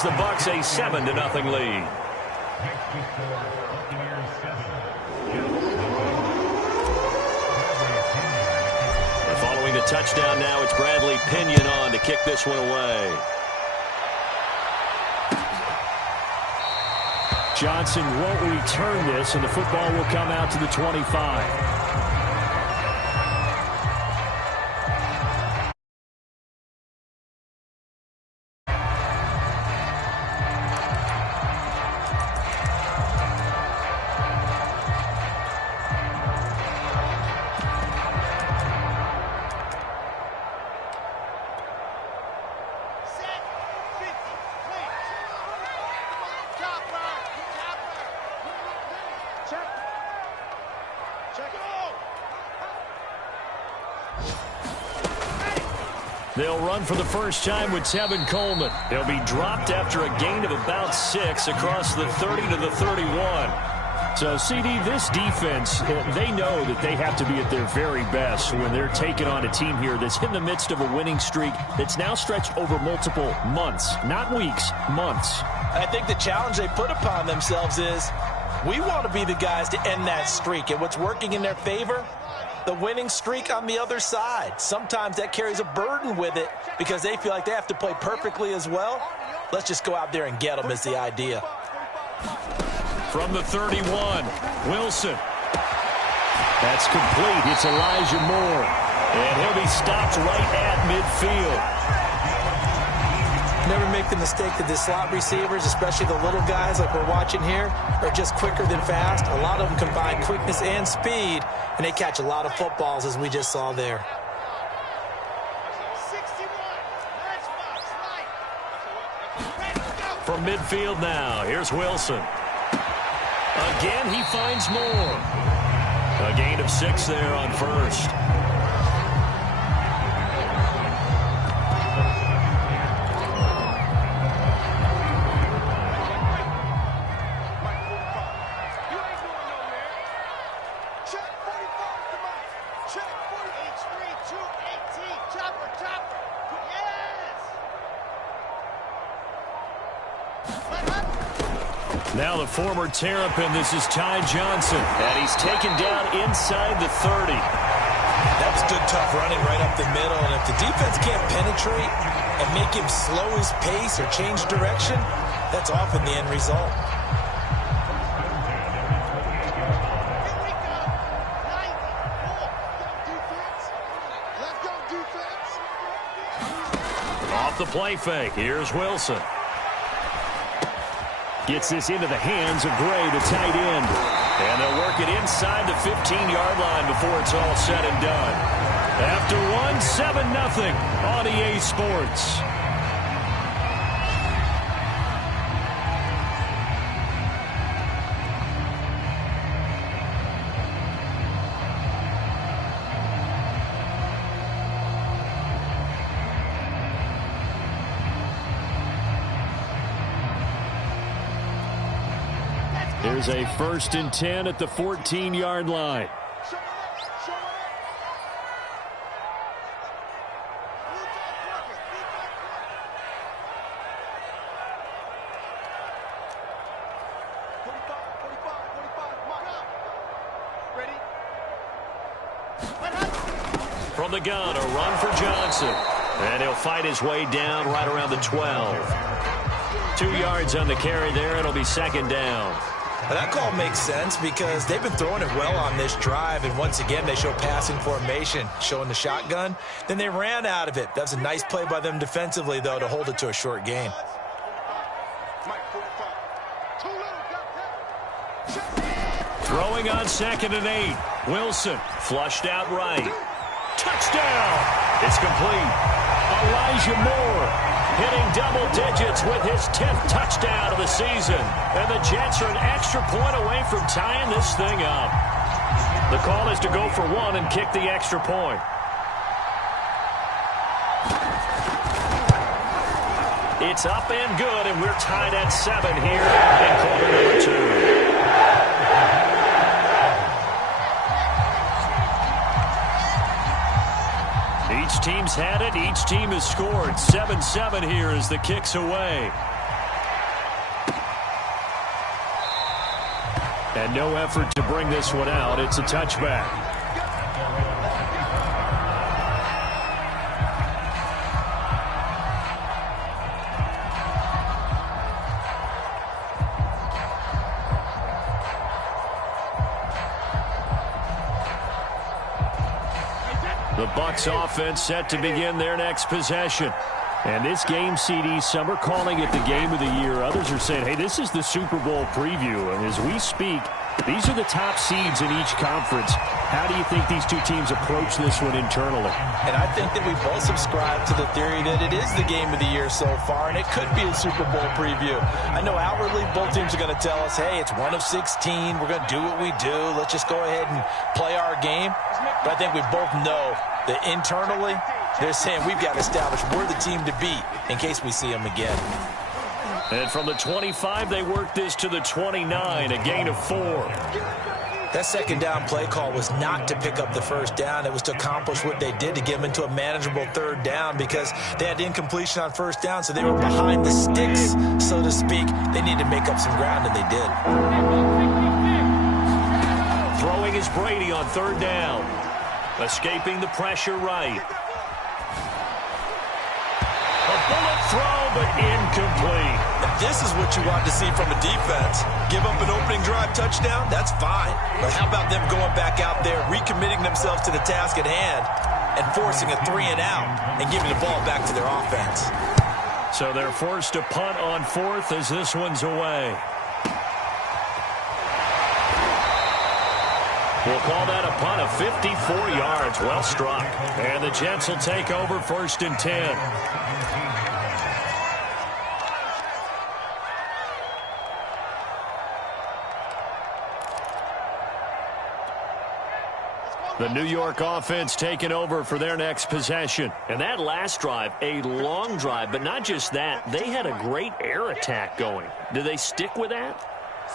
gives the Bucs a 7-0 lead. Following the touchdown now, it's Bradley Pinion on to kick this one away. Johnson won't return this, and the football will come out to the 25. They'll run for the first time with Tevin Coleman. They'll be dropped after a gain of about 6 across the 30 to the 31. So, CD, this defense, they know that they have to be at their very best when they're taking on a team here that's in the midst of a winning streak that's now stretched over multiple months, not weeks, months. I think the challenge they put upon themselves is we want to be the guys to end that streak. And what's working in their favor? The winning streak on the other side. Sometimes that carries a burden with it because they feel like they have to play perfectly as well. Let's just go out there and get them is the idea. From the 31, Wilson. That's complete. It's Elijah Moore. And he'll be stopped right at midfield. Never make the mistake that the slot receivers, especially the little guys like we're watching here, are just quicker than fast. A lot of them combine quickness and speed, and they catch a lot of footballs, as we just saw there. From midfield now, here's Wilson. Again, he finds more. A gain of 6 there on first. Now the former Terrapin, this is Ty Johnson. And he's taken down inside the 30. That was good, tough running right up the middle. And if the defense can't penetrate and make him slow his pace or change direction, that's often the end result. Off the play fake, here's Wilson. Gets this into the hands of Gray, the tight end. And they'll work it inside the 15-yard line before it's all said and done. After one, 7-0 on EA Sports. Here's a 1st and 10 at the 14-yard line. From the gun, a run for Johnson. And he'll fight his way down right around the 12. 2 yards on the carry there. It'll be 2nd down. Well, that call makes sense because they've been throwing it well on this drive, and once again they show passing formation, showing the shotgun. Then they ran out of it. That was a nice play by them defensively, though, to hold it to a short gain. Throwing on 2nd and 8. Wilson flushed out right. Touchdown! It's complete. Elijah Moore hitting double digits with his 10th touchdown of the season. And the Jets are an extra point away from tying this thing up. The call is to go for 1 and kick the extra point. It's up and good, and we're tied at 7 here in quarter number 2. Each team's had it. Each team has scored. 7-7 here as the kick's away. And no effort to bring this one out. It's a touchback. The Bucs offense set to begin their next possession. And this game, CD, some are calling it the game of the year. Others are saying, hey, this is the Super Bowl preview. And as we speak, these are the top seeds in each conference. How do you think these two teams approach this one internally? And I think that we both subscribe to the theory that it is the game of the year so far, and it could be a Super Bowl preview. I know outwardly both teams are going to tell us, hey, it's 1 of 16. We're going to do what we do. Let's just go ahead and play our game. But I think we both know that internally, they're saying we've got to establish we're the team to beat in case we see them again. And from the 25, they work this to the 29, a gain of 4. That second down play call was not to pick up the first down. It was to accomplish what they did, to get them into a manageable third down, because they had incompletion on first down, so they were behind the sticks, so to speak. They needed to make up some ground, and they did. Throwing is Brady on third down. Escaping the pressure right. A bullet throw, but incomplete. This is what you want to see from a defense. Give up an opening drive touchdown, that's fine. But how about them going back out there, recommitting themselves to the task at hand, and forcing a 3-and-out, and giving the ball back to their offense. So they're forced to punt on fourth as this one's away. We'll call that a punt of 54 yards. Well struck. And the Jets will take over first and 10. The New York offense taking over for their next possession. And that last drive, a long drive, but not just that. They had a great air attack going. Do they stick with that?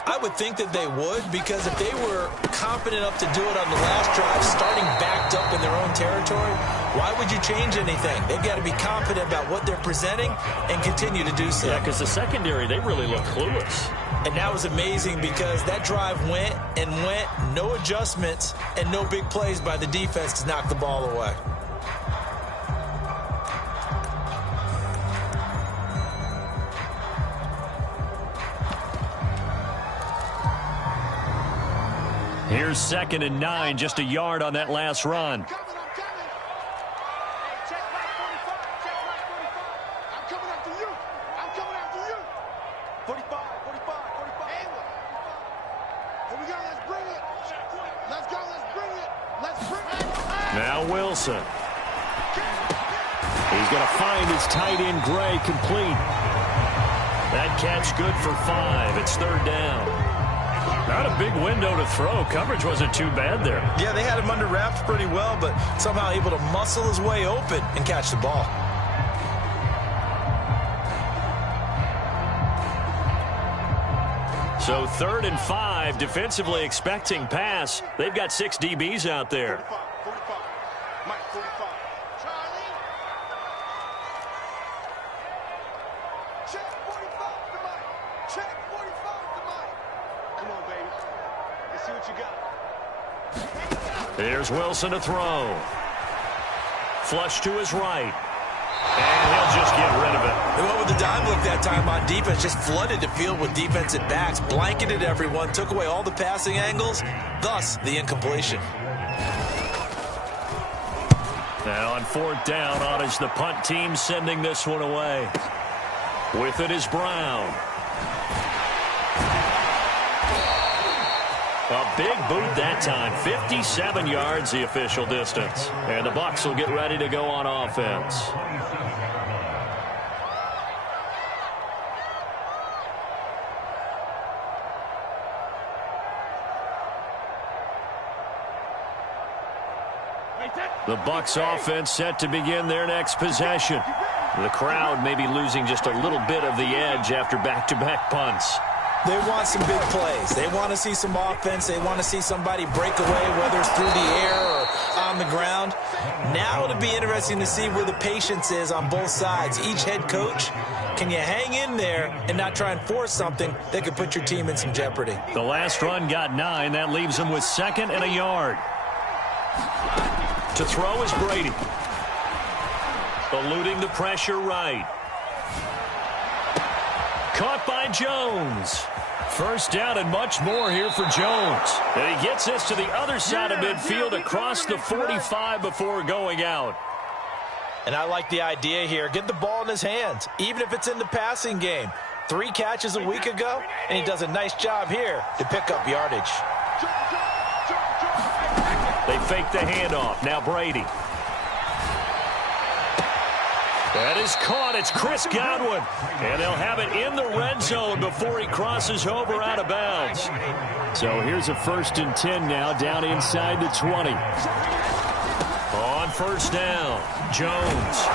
I would think that they would, because if they were confident enough to do it on the last drive, starting backed up in their own territory, why would you change anything? They've got to be confident about what they're presenting and continue to do so. Yeah, because the secondary, they really look clueless. And that was amazing, because that drive went and went, no adjustments, and no big plays by the defense to knock the ball away. Here's 2nd and 9, just a yard on that last run. I'm coming. Hey, check my 45. I'm coming after you. 45. Here we go, let's bring it. Let's bring it. Now Wilson. He's going to find his tight end Gray complete. That catch good for 5. It's third down. Not a big window to throw. Coverage wasn't too bad there. Yeah, they had him under wraps pretty well, but somehow able to muscle his way open and catch the ball. So 3rd and 5, defensively expecting pass. They've got 6 DBs out there. 45. Mike, 45. Charlie. Check 45 to Mike. Check 45 to Mike. Come on, baby. Let's see what you got. Here's Wilson to throw. Flush to his right. And he'll just get rid of it. They went with the dime look that time on defense, just flooded the field with defensive backs, blanketed everyone, took away all the passing angles, thus the incompletion. Now on 4th down, on is the punt team sending this one away. With it is Brown. A big boot that time. 57 yards the official distance. And the Bucs will get ready to go on offense. The Bucs offense set to begin their next possession. The crowd may be losing just a little bit of the edge after back-to-back punts. They want some big plays. They want to see some offense. They want to see somebody break away, whether it's through the air or on the ground. Now it'll be interesting to see where the patience is on both sides. Each head coach, can you hang in there and not try and force something that could put your team in some jeopardy? The last run got 9. That leaves him with 2nd and a yard. To throw is Brady. Eluding the pressure right. Caught by Jones. First down and much more here for Jones. And he gets this to the other side of midfield across the 45 before going out. And I like the idea here. Get the ball in his hands, even if it's in the passing game. 3 catches a week ago, and he does a nice job here to pick up yardage. They fake the handoff. Now Brady. That is caught. It's Chris Godwin. And they'll have it in the red zone before he crosses over out of bounds. So here's a 1st and 10 now, down inside the 20. On first down, Jones.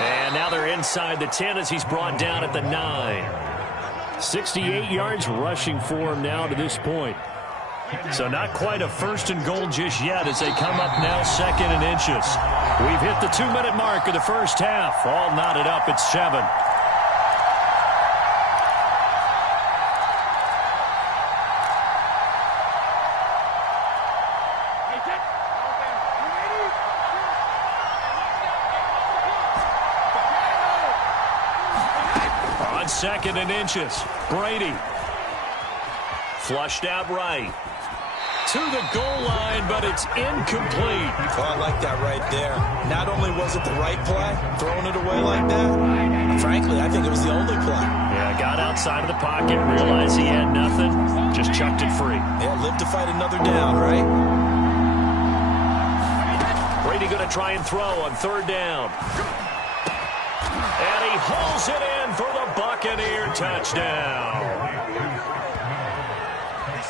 And now they're inside the 10 as he's brought down at the 9. 68 yards rushing for him now to this point. So not quite a 1st and goal just yet as they come up now 2nd and inches. We've hit the 2-minute mark of the first half. All knotted up at 7. On 2nd and inches, Brady. Flushed out right. To the goal line, but it's incomplete. Oh, I like that right there. Not only was it the right play, throwing it away like that, frankly, I think it was the only play. Yeah, got outside of the pocket, realized he had nothing, just chucked it free. Yeah, live to fight another down, right? Brady going to try and throw on 3rd down. And he hauls it in for the Buccaneer touchdown.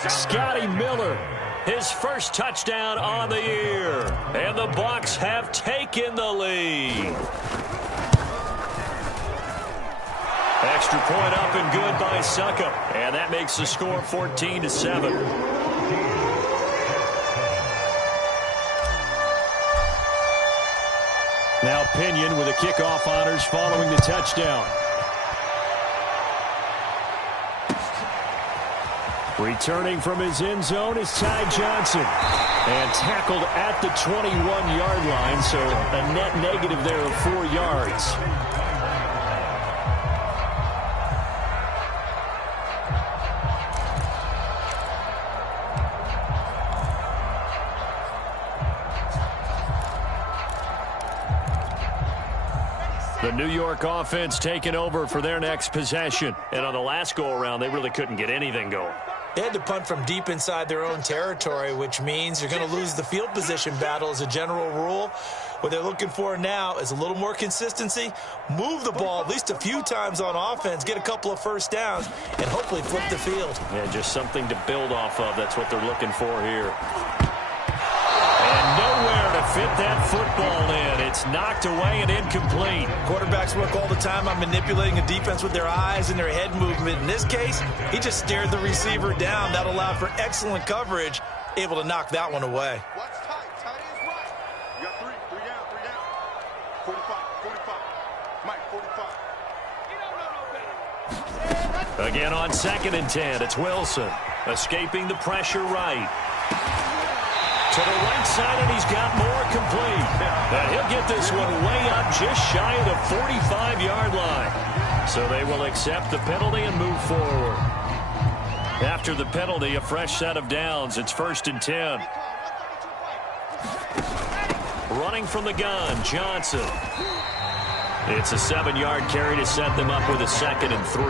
Scotty Miller. His first touchdown on the year. And the Bucs have taken the lead. Extra point up and good by Succop. And that makes the score 14-7. Now Pinion with the kickoff honors following the touchdown. Returning from his end zone is Ty Johnson. And tackled at the 21-yard line, so a net negative there of 4 yards. The New York offense taking over for their next possession. And on the last go-around, they really couldn't get anything going. They had to punt from deep inside their own territory, which means you're going to lose the field position battle as a general rule. What they're looking for now is a little more consistency, move the ball at least a few times on offense, get a couple of first downs, and hopefully flip the field. Yeah, just something to build off of. That's what they're looking for here. And nowhere to fit that football in. It's knocked away and incomplete. Quarterbacks work all the time on manipulating a defense with their eyes and their head movement. In this case, he just stared the receiver down. That allowed for excellent coverage, able to knock that one away. Watch tight. Tight is right. You got three down. 45. Mike, 45. Again on 2nd and 10, it's Wilson. Escaping the pressure right. To the right side, and he's got more complete. And he'll get this one way up just shy of the 45-yard line. So they will accept the penalty and move forward. After the penalty, a fresh set of downs. It's 1st and 10. Running from the gun, Johnson. It's a 7-yard carry to set them up with a 2nd and 3.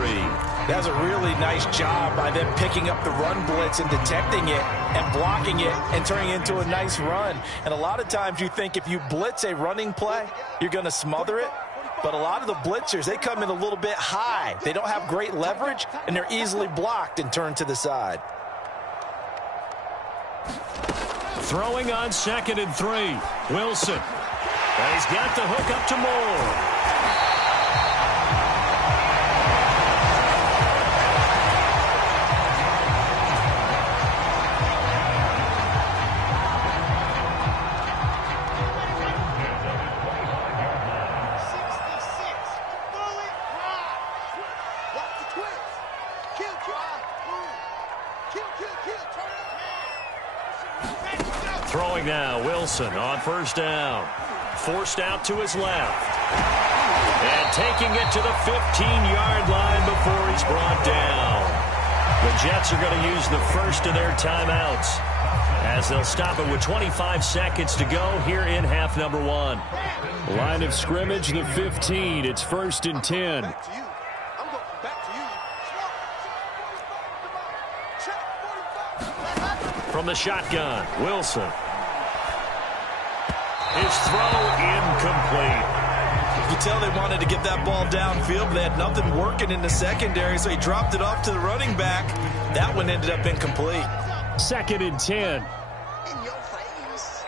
That's a really nice job by them picking up the run blitz and detecting it and blocking it and turning it into a nice run. And a lot of times you think if you blitz a running play, you're going to smother it. But a lot of the blitzers, they come in a little bit high. They don't have great leverage, and they're easily blocked and turned to the side. Throwing on 2nd and 3. Wilson. And he's got the hook up to Moore. throwing now. Wilson on first down. Forced out to his left. And taking it to the 15-yard line before he's brought down. The Jets are going to use the first of their timeouts as they'll stop it with 25 seconds to go here in half number one. Line of scrimmage, the 15. It's 1st and 10. Back to you. I'm going back to you. From the shotgun, Wilson. His throw incomplete. You can tell they wanted to get that ball downfield, but they had nothing working in the secondary, so he dropped it off to the running back. That one ended up incomplete. 2nd and 10. In your face.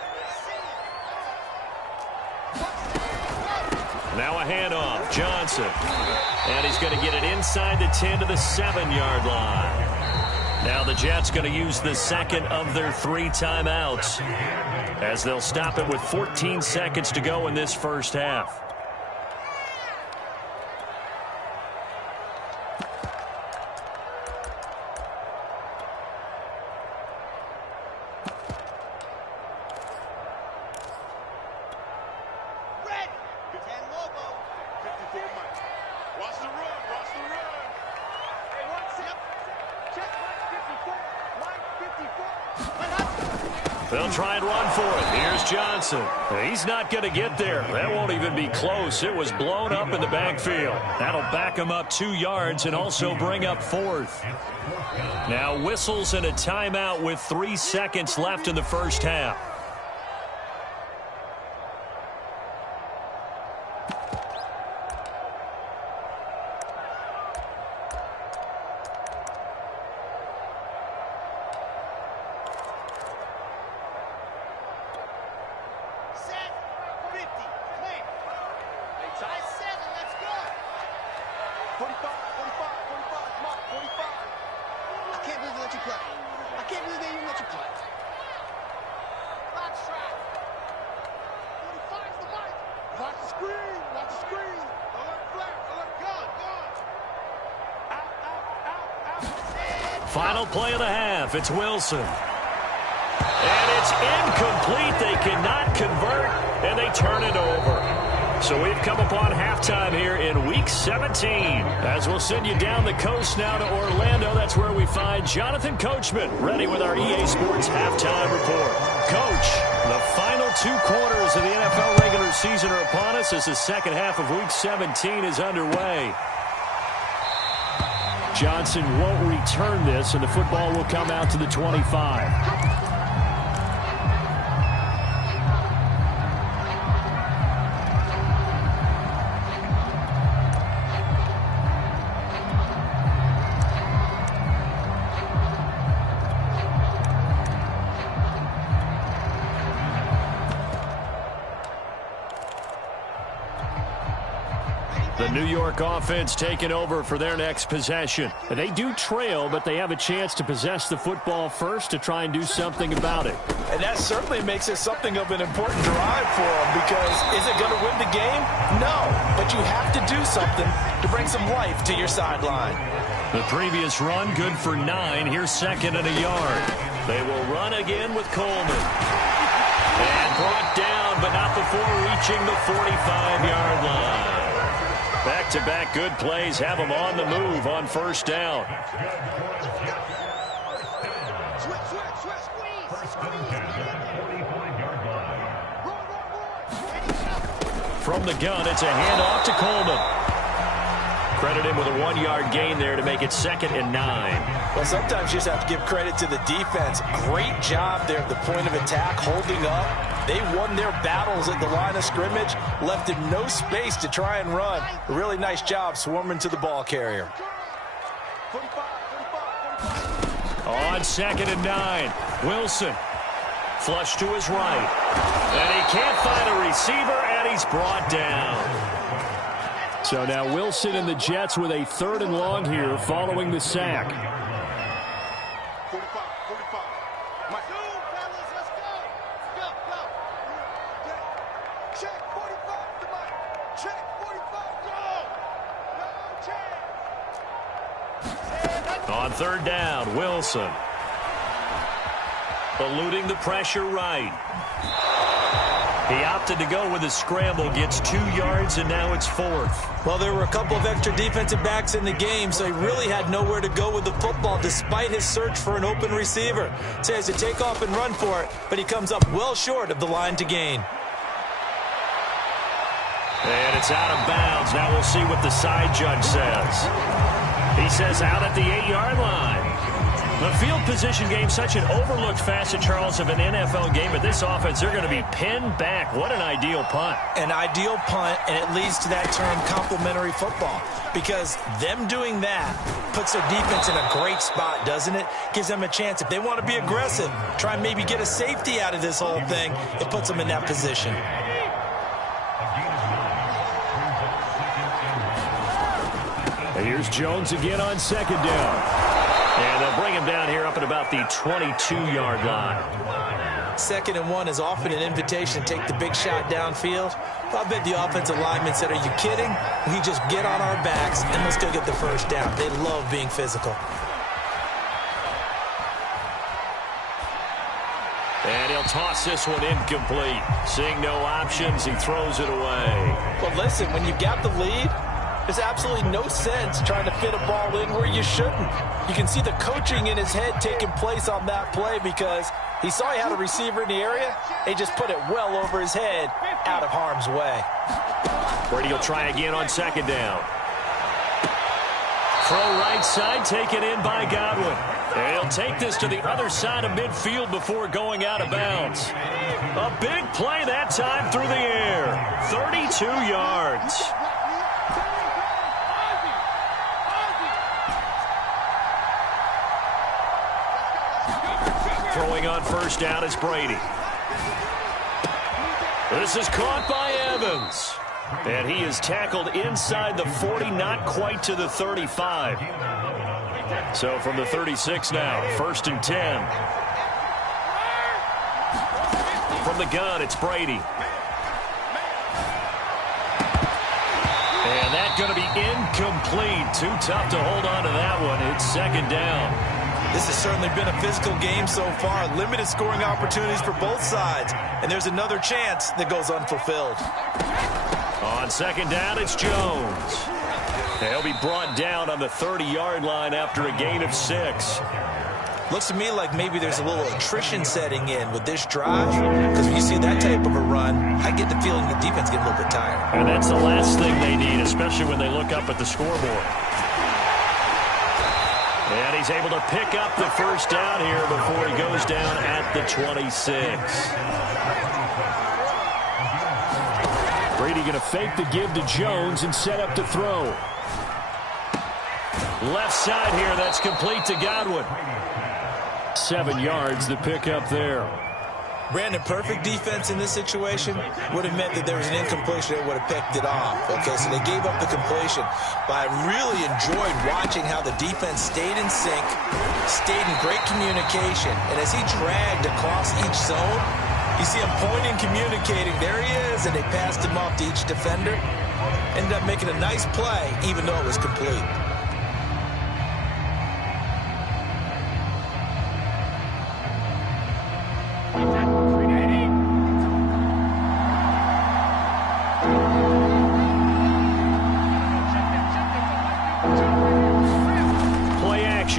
Now a handoff, Johnson. And he's going to get it inside the 10 to the 7-yard line. Now the Jets going to use the second of their 3 timeouts as they'll stop it with 14 seconds to go in this first half. They'll try and run for it. Here's Johnson. He's not going to get there. That won't even be close. It was blown up in the backfield. That'll back him up 2 yards and also bring up 4th. Now whistles and a timeout with 3 seconds left in the first half. Final play of the half. It's Wilson. And it's incomplete. They cannot convert, and they turn it over. So we've come upon halftime here in Week 17. As we'll send you down the coast now to Orlando. That's where we find Jonathan Coachman ready with our EA Sports Halftime Report. Coach, the final 2 quarters of the NFL regular season are upon us as the second half of Week 17 is underway. Johnson won't return this, and the football will come out to the 25. The New York offense taking over for their next possession. They do trail, but they have a chance to possess the football first to try and do something about it. And that certainly makes it something of an important drive for them, because is it going to win the game? No, but you have to do something to bring some life to your sideline. The previous run good for 9. Here's 2nd and a yard. They will run again with Coleman. And brought down, but not before reaching the 45-yard line. Back-to-back good plays have them on the move on first down. From the gun, it's a handoff to Coleman. Credit him with a 1-yard gain there to make it 2nd and 9. Well, sometimes you just have to give credit to the defense. Great job there at the point of attack, holding up. They won their battles at the line of scrimmage, left him no space to try and run. A really nice job swarming to the ball carrier. On 2nd and 9, Wilson. Flush to his right. And he can't find a receiver, and he's brought down. So now Wilson and the Jets with a 3rd and long here following the sack. 45. Let's go. Check 45 to Mike. Check 45. Go. On 3rd down, Wilson. Eluding the pressure right. He opted to go with a scramble, gets 2 yards, and now it's 4th. Well, there were a couple of extra defensive backs in the game, so he really had nowhere to go with the football despite his search for an open receiver. So he has to take off and run for it, but he comes up well short of the line to gain. And it's out of bounds. Now we'll see what the side judge says. He says out at the 8-yard line. The field position game, such an overlooked facet, Charles, of an NFL game. But this offense, they're going to be pinned back. What an ideal punt. An ideal punt, and it leads to that term complementary football. Because them doing that puts their defense in a great spot, doesn't it? Gives them a chance. If they want to be aggressive, try and maybe get a safety out of this whole thing, it puts them in that position. And here's Jones again on 2nd down. And they'll bring him down here up at about the 22-yard line. 2nd and 1 is often an invitation to take the big shot downfield. I bet the offensive lineman said, are you kidding? We just get on our backs and let's go get the first down. They love being physical. And he'll toss this one incomplete. Seeing no options, he throws it away. Well, listen, when you got the lead, there's absolutely no sense trying to fit a ball in where you shouldn't. You can see the coaching in his head taking place on that play because he saw he had a receiver in the area. They just put it well over his head, out of harm's way. Brady will try again on 2nd down. Throw right side, taken in by Godwin. And he'll take this to the other side of midfield before going out of bounds. A big play that time through the air. 32 yards. Throwing on 1st down is Brady. This is caught by Evans. And he is tackled inside the 40, not quite to the 35. So from the 36 now, 1st and 10. From the gun, it's Brady. And that's going to be incomplete. Too tough to hold on to that one. It's 2nd down. This has certainly been a physical game so far. Limited scoring opportunities for both sides. And there's another chance that goes unfulfilled. On 2nd down, it's Jones. He'll be brought down on the 30-yard line after a gain of 6. Looks to me like maybe there's a little attrition setting in with this drive. Because when you see that type of a run, I get the feeling the defense getting a little bit tired. And that's the last thing they need, especially when they look up at the scoreboard. And he's able to pick up the 1st down here before he goes down at the 26. Brady going to fake the give to Jones and set up to throw. Left side here, that's complete to Godwin. 7 yards, the pickup there. Brandon, perfect defense in this situation would have meant that there was an incompletion that would have picked it off. Okay, so they gave up the completion. But I really enjoyed watching how the defense stayed in sync, stayed in great communication. And as he dragged across each zone, you see him pointing, communicating. There he is, and they passed him off to each defender. Ended up making a nice play, even though it was complete.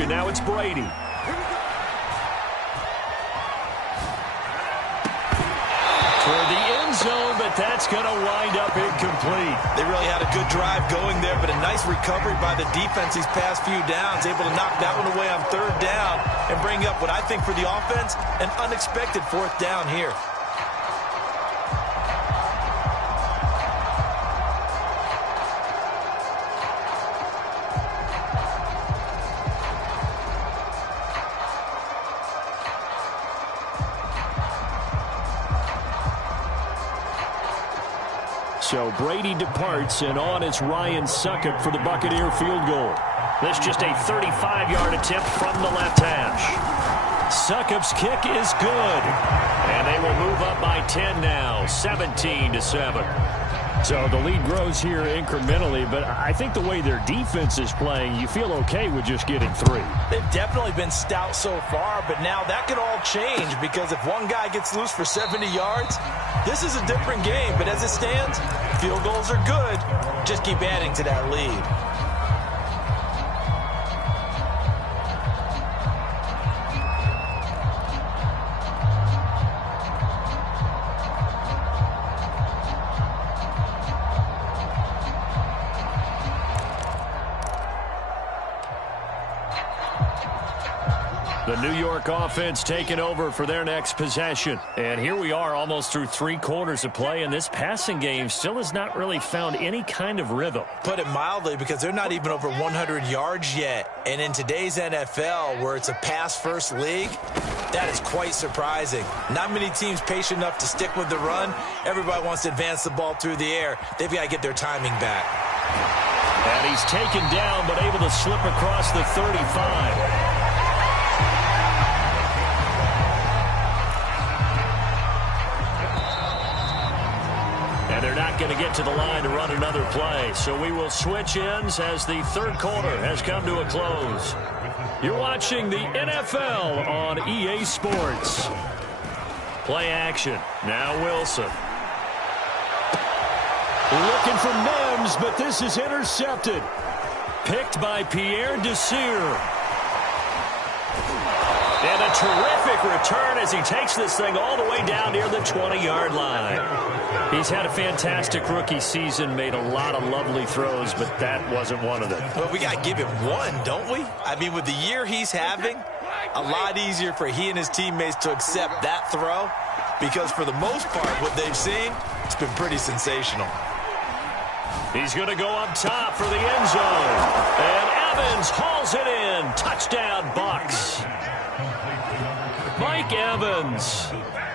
Now it's Brady. Toward the end zone, but that's going to wind up incomplete. They really had a good drive going there, but a nice recovery by the defense these past few downs, able to knock that one away on 3rd down and bring up what I think for the offense, an unexpected 4th down here. So Brady departs, and on is Ryan Succop for the Buccaneer field goal. This just a 35-yard attempt from the left hash. Succop's kick is good. And they will move up by 10 now, 17-7. So the lead grows here incrementally, but I think the way their defense is playing, you feel okay with just getting 3. They've definitely been stout so far, but now that could all change because if one guy gets loose for 70 yards, this is a different game. But as it stands, field goals are good. Just keep adding to that lead. The New York offense taking over for their next possession. And here we are almost through 3 quarters of play, and this passing game still has not really found any kind of rhythm. Put it mildly, because they're not even over 100 yards yet. And in today's NFL, where it's a pass-first league, that is quite surprising. Not many teams patient enough to stick with the run. Everybody wants to advance the ball through the air. They've got to get their timing back. And he's taken down, but able to slip across the 35. They're not going to get to the line to run another play. So we will switch ends as the third quarter has come to a close. You're watching the NFL on EA Sports. Play action. Now Wilson. Looking for Mims, but this is intercepted. Picked by Pierre Desir. And a terrific return as he takes this thing all the way down near the 20-yard line. He's had a fantastic rookie season, made a lot of lovely throws, but that wasn't one of them. Well, we got to give him one, don't we? I mean, with the year he's having, a lot easier for he and his teammates to accept that throw because for the most part, what they've seen, it's been pretty sensational. He's going to go up top for the end zone. And Evans hauls it in. Touchdown, Bucs. Mike Evans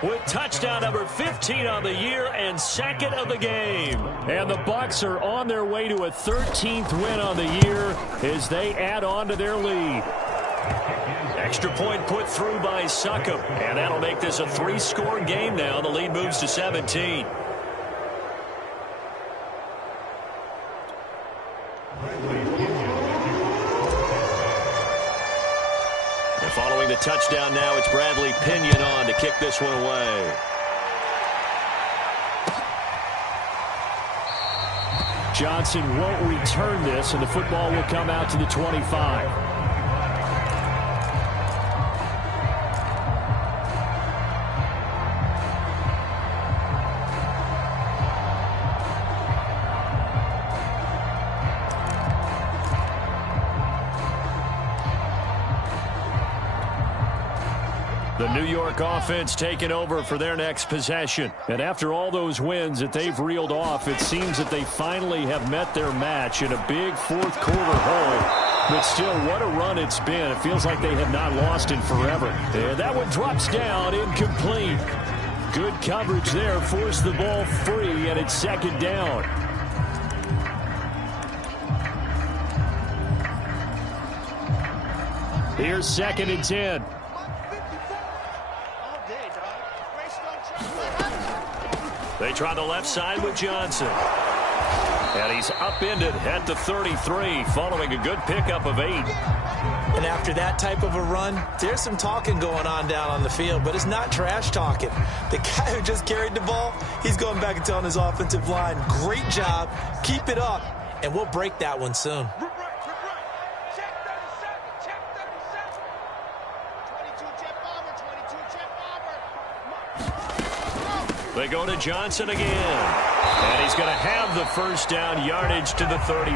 with touchdown number 15 on the year and second of the game. And the Bucs are on their way to a 13th win on the year as they add on to their lead. Extra point put through by Succop. And that'll make this a 3-score game now. The lead moves to 17. Following the touchdown now, it's Bradley Pinion on to kick this one away. Johnson won't return this, and the football will come out to the 25. The New York offense taking over for their next possession. And after all those wins that they've reeled off, it seems that they finally have met their match in a big fourth quarter hole. But still, what a run it's been. It feels like they have not lost in forever. And that one drops down, incomplete. Good coverage there, forced the ball free, and it's second down. Here's 2nd and 10. They try the left side with Johnson. And he's upended at the 33 following a good pickup of 8. And after that type of a run, there's some talking going on down on the field, but it's not trash talking. The guy who just carried the ball, he's going back and telling his offensive line, great job, keep it up, and we'll break that one soon. They go to Johnson again. And he's going to have the first down, yardage to the 35.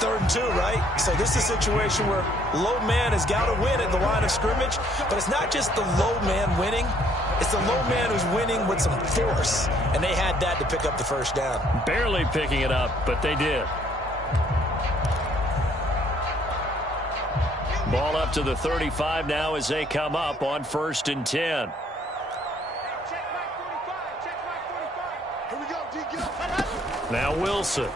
3rd and 2, right? So this is a situation where low man has got to win at the line of scrimmage. But it's not just the low man winning. It's the low man who's winning with some force. And they had that to pick up the first down. Barely picking it up, but they did. Ball up to the 35 now as they come up on 1st and 10. Now Wilson.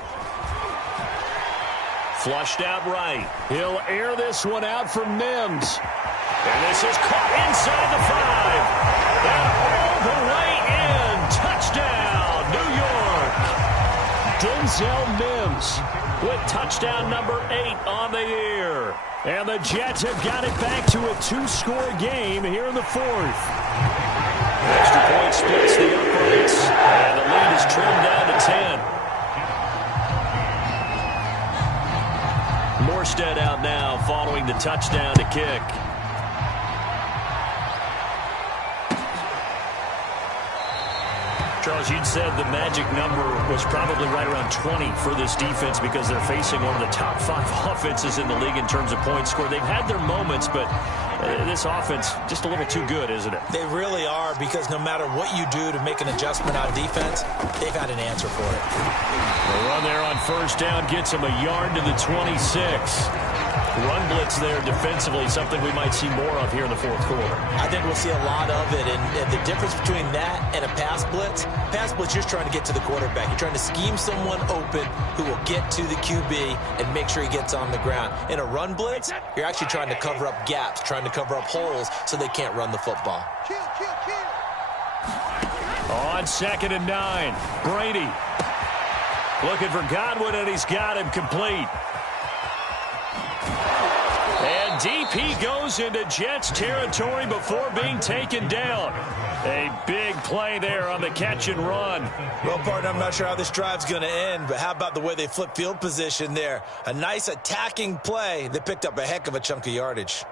Flushed out right. He'll air this one out for Mims. And this is caught inside the 5. And all the way in. Touchdown, New York. Mims with touchdown number 8 on the year. And the Jets have got it back to a 2-score game here in the 4th. Extra point splits the uprights, and the lead is trimmed down to 10. Morstead out now following the touchdown to kick. Charles, you'd said the magic number was probably right around 20 for this defense because they're facing one of the top 5 offenses in the league in terms of points scored. They've had their moments, but this offense just a little too good, isn't it? They really are, because no matter what you do to make an adjustment on defense, they've had an answer for it. The run there on first down gets them a yard to the 26. Run blitz there defensively, something we might see more of here in the 4th quarter. I think we'll see a lot of it, and the difference between that and a pass blitz, you're just trying to get to the quarterback. You're trying to scheme someone open who will get to the QB and make sure he gets on the ground. In a run blitz, you're actually trying to cover up gaps, trying to cover up holes so they can't run the football. On 2nd and 9, Brady looking for Godwin, and he's got him complete. And deep he goes into Jets territory before being taken down. A big play there on the catch and run. Well, partner, I'm not sure how this drive's going to end, but how about the way they flip field position there? A nice attacking play that picked up a heck of a chunk of yardage.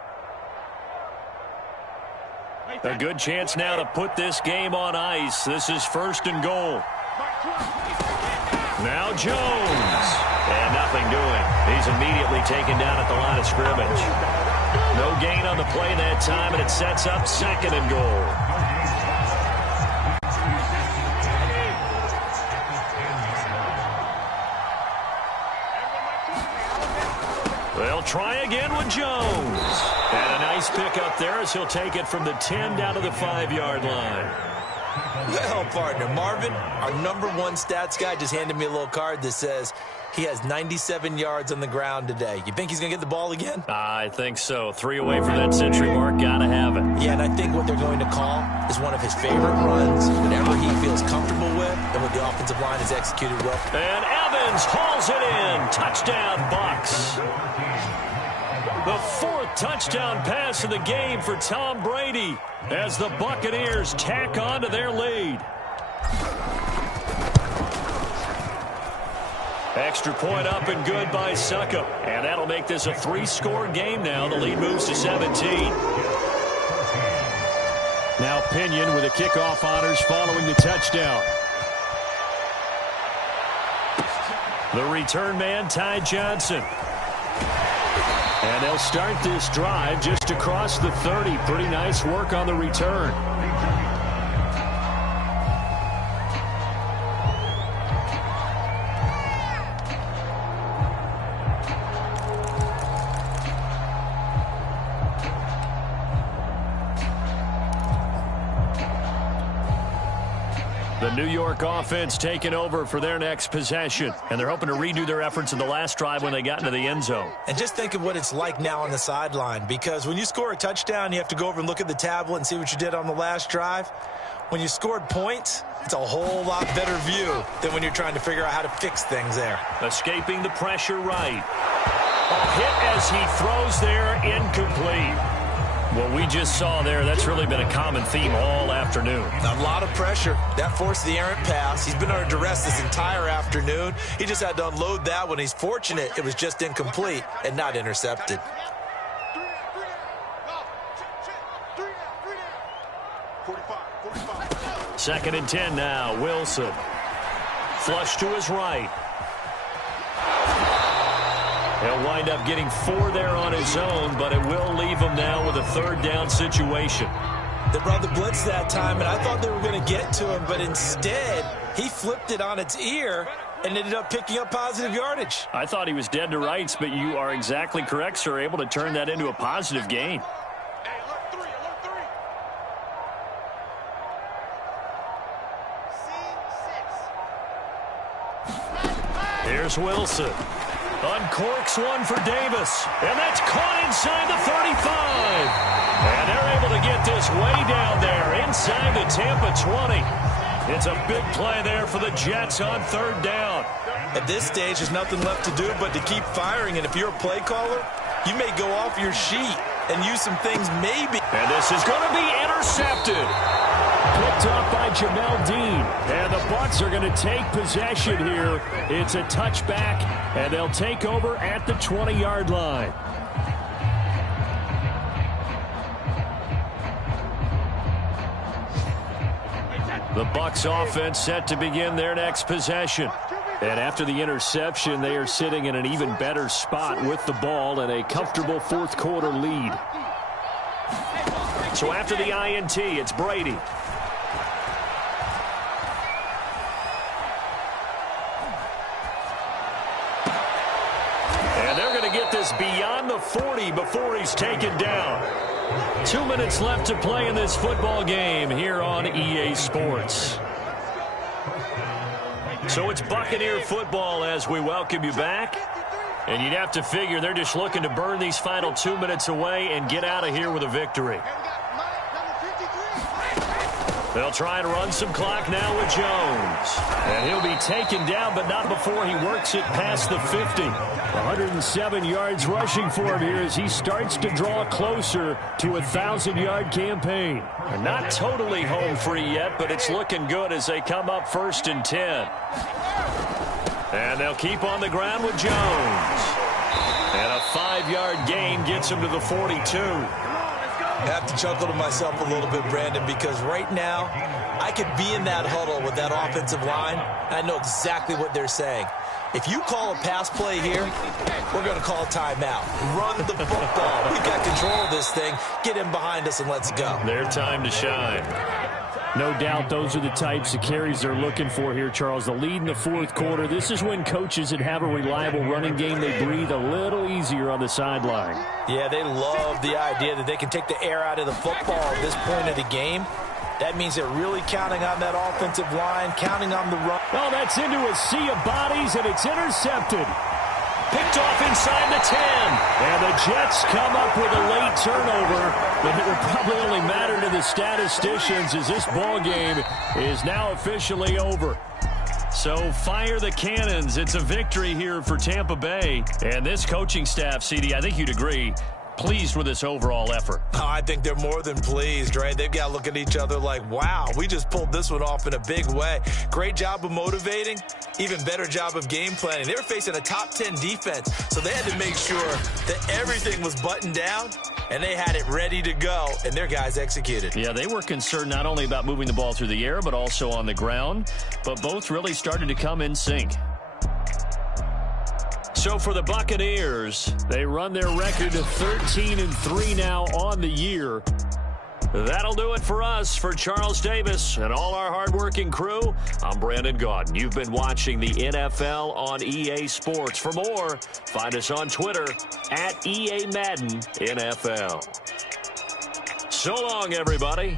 A good chance now to put this game on ice. This is 1st and goal. Now Jones. And nothing doing. He's immediately taken down at the line of scrimmage. No gain on the play that time, and it sets up 2nd and goal. They'll try again with Jones. And a nice pickup there as he'll take it from the 10 down to the 5-yard line. Well, partner, Marvin, our #1 stats guy, just handed me a little card that says he has 97 yards on the ground today. You think he's going to get the ball again? I think so. 3 away from that century mark. Got to have it. Yeah, and I think what they're going to call is one of his favorite runs, whatever he feels comfortable with and what the offensive line has executed well. And Evans hauls it in. Touchdown, Bucs. The 4th touchdown pass of the game for Tom Brady as the Buccaneers tack on to their lead. Extra point up and good by Succop. And that'll make this a 3-score game now. The lead moves to 17. Now Pinion with the kickoff honors following the touchdown. The return man, Ty Johnson. And they'll start this drive just across the 30. Pretty nice work on the return. The New York offense taking over for their next possession. And they're hoping to redo their efforts in the last drive when they got into the end zone. And just think of what it's like now on the sideline, because when you score a touchdown, you have to go over and look at the tablet and see what you did on the last drive. When you scored points, it's a whole lot better view than when you're trying to figure out how to fix things there. Escaping the pressure right. A hit as he throws there, incomplete. What we just saw there, that's really been a common theme all afternoon. A lot of pressure. That forced the errant pass. He's been under duress this entire afternoon. He just had to unload that one. He's fortunate it was just incomplete and not intercepted. Second and 10 now. Wilson. Flush to his right. He'll wind up getting 4 there on his own, but it will leave him now with a 3rd down situation. They brought the blitz that time, and I thought they were going to get to him, but instead, he flipped it on its ear and ended up picking up positive yardage. I thought he was dead to rights, but you are exactly correct, sir, able to turn that into a positive gain. Here's Wilson. Uncorks one for Davis. And that's caught inside the 35. And they're able to get this way down there inside the Tampa 20. It's a big play there for the Jets on 3rd down. At this stage, there's nothing left to do but to keep firing. And if you're a play caller, you may go off your sheet and use some things maybe. And this is going to be intercepted. Picked off by Jamel Dean. And the Bucs are going to take possession here. It's a touchback, and they'll take over at the 20-yard line. The Bucs offense set to begin their next possession. And after the interception, they are sitting in an even better spot with the ball and a comfortable 4th quarter lead. So after the INT, it's Brady. And they're going to get this beyond the 40 before he's taken down. 2 minutes left to play in this football game here on EA Sports. So it's Buccaneer football as we welcome you back. And you'd have to figure they're just looking to burn these final 2 minutes away and get out of here with a victory. They'll try and run some clock now with Jones. And he'll be taken down, but not before he works it past the 50. 107 yards rushing for him here as he starts to draw closer to a 1,000-yard campaign. And not totally home free yet, but it's looking good as they come up 1st and 10. And they'll keep on the ground with Jones. And a 5-yard gain gets him to the 42. I have to chuckle to myself a little bit, Brandon, because right now I could be in that huddle with that offensive line, and I know exactly what they're saying. If you call a pass play here, we're going to call a timeout. Run the football. We've got control of this thing. Get in behind us and let's go. Their time to shine. No doubt those are the types of carries they're looking for here, Charles. The lead in the 4th quarter. This is when coaches that have a reliable running game, they breathe a little easier on the sideline. Yeah, they love the idea that they can take the air out of the football at this point of the game. That means they're really counting on that offensive line, counting on the run. Oh, that's into a sea of bodies, and it's intercepted. Picked off inside the 10. And the Jets come up with a late turnover, but it will probably only matter to the statisticians as this ball game is now officially over. So fire the cannons. It's a victory here for Tampa Bay. And this coaching staff, CD, I think you'd agree, pleased with this overall effort. Oh, I think they're more than pleased, right? They've got to look at each other like, wow, we just pulled this one off in a big way. Great job of motivating, even better job of game planning. They were facing a top 10 defense, so they had to make sure that everything was buttoned down, and they had it ready to go, and their guys executed. Yeah, they were concerned not only about moving the ball through the air, but also on the ground, but both really started to come in sync. So for the Buccaneers, they run their record to 13-3 now on the year. That'll do it for us. For Charles Davis and all our hardworking crew, I'm Brandon Gaudin. You've been watching the NFL on EA Sports. For more, find us on Twitter @EA Madden NFL. So long, everybody.